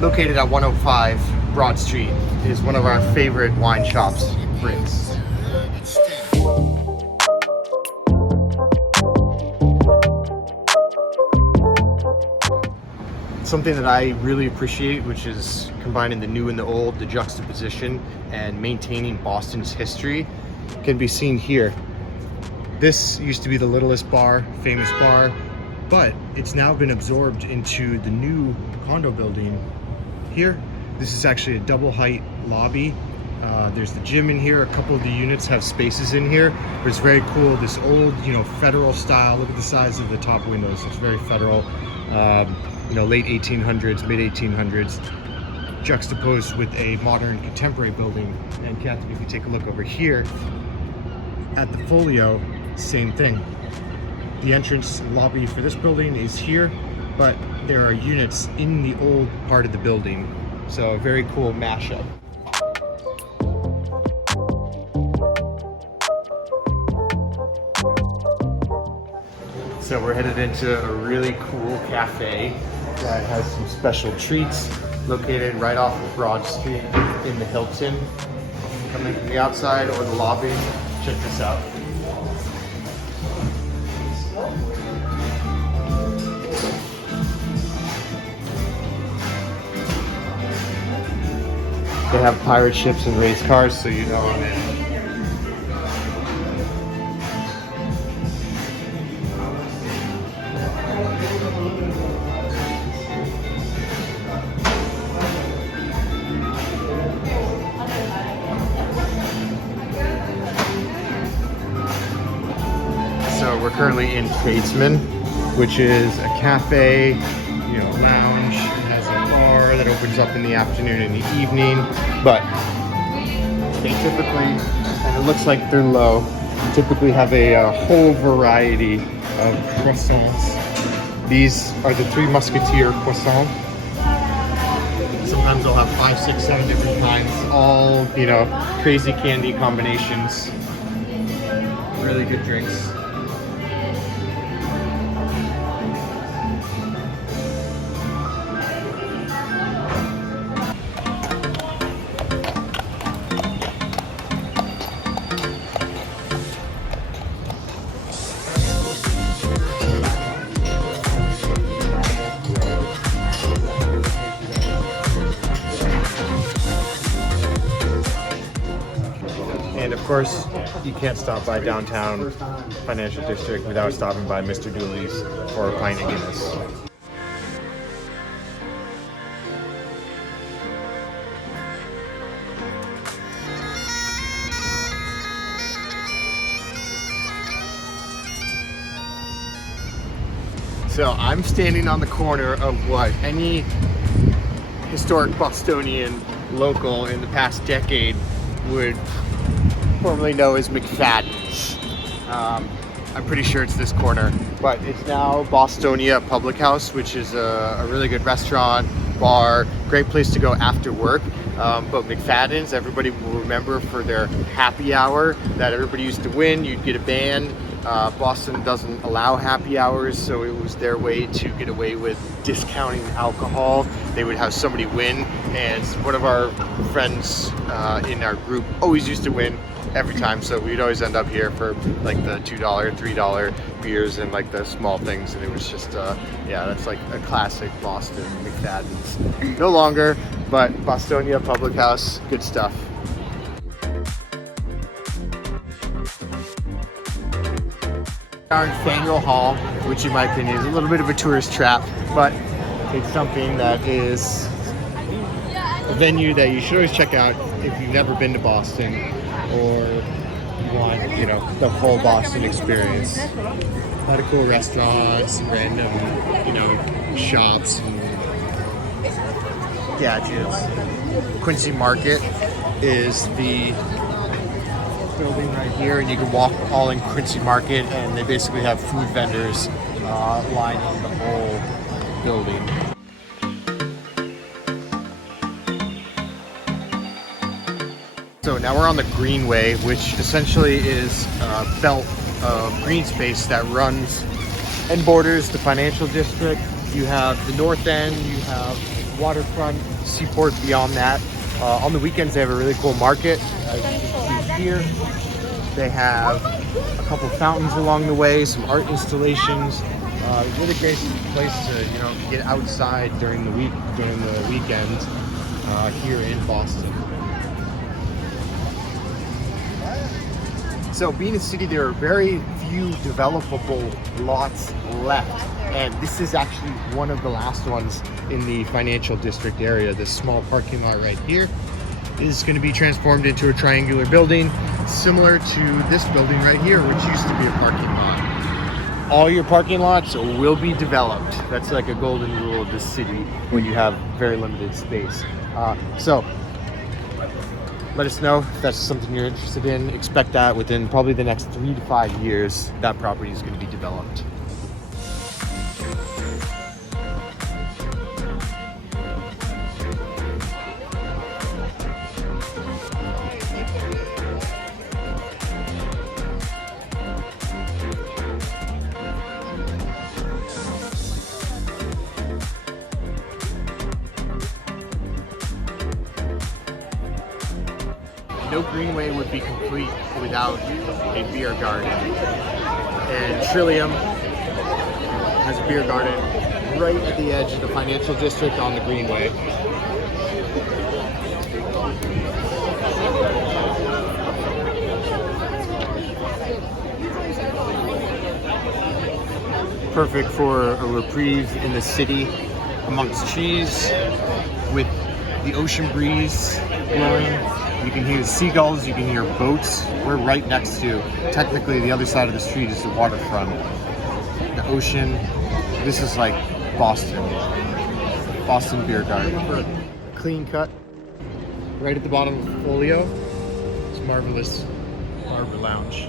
Located at 105 Broad Street is one of our favorite wine shops, Brits. Something that I really appreciate, which is combining the new and the old, the juxtaposition, and maintaining Boston's history, can be seen here. This used to be the littlest bar, famous bar, but it's now been absorbed into the new condo building here. This is actually a double height lobby. There's the gym in here. A couple of the units have spaces in here, but it's very cool. This old, federal style. Look at the size of the top windows. It's very federal. Late 1800s, mid 1800s, juxtaposed with a modern contemporary building. And Catherine, if you take a look over here at the Folio, same thing. The entrance lobby for this building is here, but there are units in the old part of the building. So a very cool mashup. So we're headed into a really cool cafe that has some special treats, located right off of Broad Street in the Hilton. Coming from the outside or the lobby, check this out. They have pirate ships and race cars, so you know I'm in. So we're currently in Tradesman, which is a cafe, lounge. It has a bar that opens up in the afternoon and the evening, but they typically, and it looks like they're low, typically have a whole variety of croissants. These are the Three Musketeer croissant. Sometimes they'll have 5, 6, 7 different kinds, all, crazy candy combinations. Really good drinks. And of course, you can't stop by downtown Financial District without stopping by Mr. Dooley's for a pint of Guinness. So I'm standing on the corner of what any historic Bostonian local in the past decade would formerly know as McFadden's. I'm pretty sure it's this corner, but it's now Bostonia Public House, which is a really good restaurant, bar, great place to go after work. But McFadden's, everybody will remember for their happy hour that everybody used to win. You'd get a band. Boston doesn't allow happy hours, so it was their way to get away with discounting alcohol. They would have somebody win, and one of our friends in our group always used to win every time, so we'd always end up here for like the $2, $3 beers and like the small things, and it was just that's like a classic Boston McFadden's. No longer, but Bostonia Public House, good stuff. Our Fangirl Hall, which in my opinion is a little bit of a tourist trap, but it's something that is a venue that you should always check out if you've never been to Boston or you want, the whole Boston experience. A lot of cool restaurants, random, shops and gadgets. Quincy Market is the building right here, and you can walk all in Quincy Market, and they basically have food vendors lining the whole building. So now we're on the Greenway, which essentially is a belt of green space that runs and borders the financial district. You have the north end, you have waterfront, seaport beyond that. On the weekends, they have a really cool market. As you can see here, they have a couple fountains along the way, some art installations. Really great place to, you know, get outside during the weekends here in Boston. So being a city, there are very few developable lots left. And this is actually one of the last ones in the financial district area. This small parking lot right here is going to be transformed into a triangular building, similar to this building right here, which used to be a parking lot. All your parking lots will be developed. That's like a golden rule of this city when you have very limited space. So let us know if that's something you're interested in. Expect that within probably the next 3 to 5 years, that property is going to be developed. No Greenway would be complete without a beer garden. And Trillium has a beer garden right at the edge of the financial district on the Greenway. Perfect for a reprieve in the city amongst trees with the ocean breeze blowing. You can hear seagulls, you can hear boats. We're right next to, technically the other side of the street is the waterfront. The ocean, this is like Boston. Boston beer garden. For a clean cut, right at the bottom of Folio, it's Marvelous Barber Lounge.